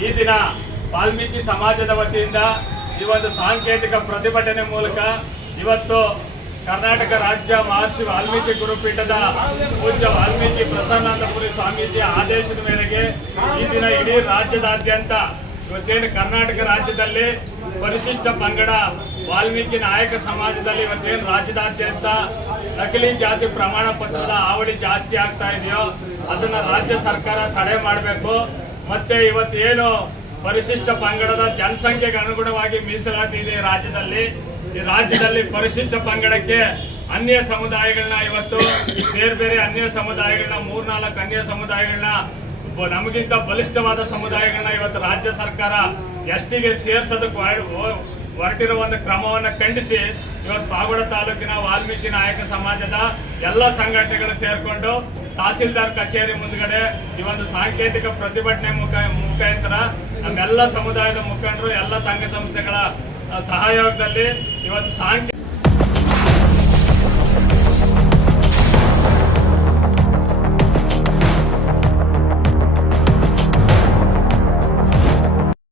ಈ ದಿನ ವಾಲ್ಮೀಕಿ ಸಮಾಜದ ವತಿಯಿಂದ ಈ ಒಂದು ಸಾಂಕೇತಿಕ ಪ್ರತಿಭಟನೆ ಮೂಲಕ ಇವತ್ತು ಕರ್ನಾಟಕ ರಾಜ್ಯ ಮಹರ್ಷಿ ವಾಲ್ಮೀಕಿ ಗುರುಪೀಠದ ಪೂಜ್ಯ ವಾಲ್ಮೀಕಿ ಪ್ರಸನ್ನಾನಂದಪುರಿ ಸ್ವಾಮೀಜಿ ಆದೇಶದ ಮೇರೆಗೆ ಈ ದಿನ ಇಡೀ ರಾಜ್ಯದಾದ್ಯಂತ ಇವತ್ತೇನು ಕರ್ನಾಟಕ ರಾಜ್ಯದಲ್ಲಿ ಪರಿಶಿಷ್ಟ ಪಂಗಡ ವಾಲ್ಮೀಕಿ ನಾಯಕ ಸಮಾಜದಲ್ಲಿ ಇವತ್ತೇನು ರಾಜ್ಯದಾದ್ಯಂತ ನಕಲಿ ಜಾತಿ ಪ್ರಮಾಣ ಪತ್ರದ ಹಾವಳಿ ಜಾಸ್ತಿ ಆಗ್ತಾ ಇದೆಯೋ ಅದನ್ನ ರಾಜ್ಯ ಸರ್ಕಾರ ತಡೆ ಮಾಡಬೇಕು. ಮತ್ತೆ ಇವತ್ತು ಏನು ಪರಿಶಿಷ್ಟ ಪಂಗಡದ ಜನಸಂಖ್ಯೆಗೆ ಅನುಗುಣವಾಗಿ ಮೀಸಲಾತಿ ಇದೆ ರಾಜ್ಯದಲ್ಲಿ. ಈ ರಾಜ್ಯದಲ್ಲಿ ಪರಿಶಿಷ್ಟ ಪಂಗಡಕ್ಕೆ ಅನ್ಯ ಸಮುದಾಯಗಳನ್ನ ಇವತ್ತು, ಬೇರೆ ಬೇರೆ ಅನ್ಯ ಸಮುದಾಯಗಳನ್ನ, ಮೂರ್ನಾಲ್ಕು ಅನ್ಯ ಸಮುದಾಯಗಳನ್ನ ನಮಗಿಂತ ಬಲಿಷ್ಠವಾದ ಸಮುದಾಯಗಳನ್ನ ಇವತ್ತು ರಾಜ್ಯ ಸರ್ಕಾರ ಎಷ್ಟಿಗೆ ಸೇರ್ಸೋದಕ್ಕೆ ಹೊರ- ಹೊ- ಹೊರಟಿರೋ ಒಂದು ಕ್ರಮವನ್ನು ಖಂಡಿಸಿ ಇವತ್ತು ಪಾಗೋಡ ತಾಲೂಕಿನ ವಾಲ್ಮೀಕಿ ನಾಯಕ ಸಮಾಜದ ಎಲ್ಲ ಸಂಘಟನೆಗಳು ಸೇರಿಕೊಂಡು ತಹಸೀಲ್ದಾರ್ ಕಚೇರಿ ಮುಂದ್ಗಡೆ ಈ ಒಂದು ಸಾಂಕೇತಿಕ ಪ್ರತಿಭಟನೆ ಮುಖ, ಮುಖಾಂತರ ನಮ್ಮೆಲ್ಲ ಸಮುದಾಯದ ಮುಖಂಡರು, ಎಲ್ಲ ಸಂಘ ಸಂಸ್ಥೆಗಳ ಸಹಯೋಗದಲ್ಲಿ ಇವತ್ತು ಸಾಂಕೇ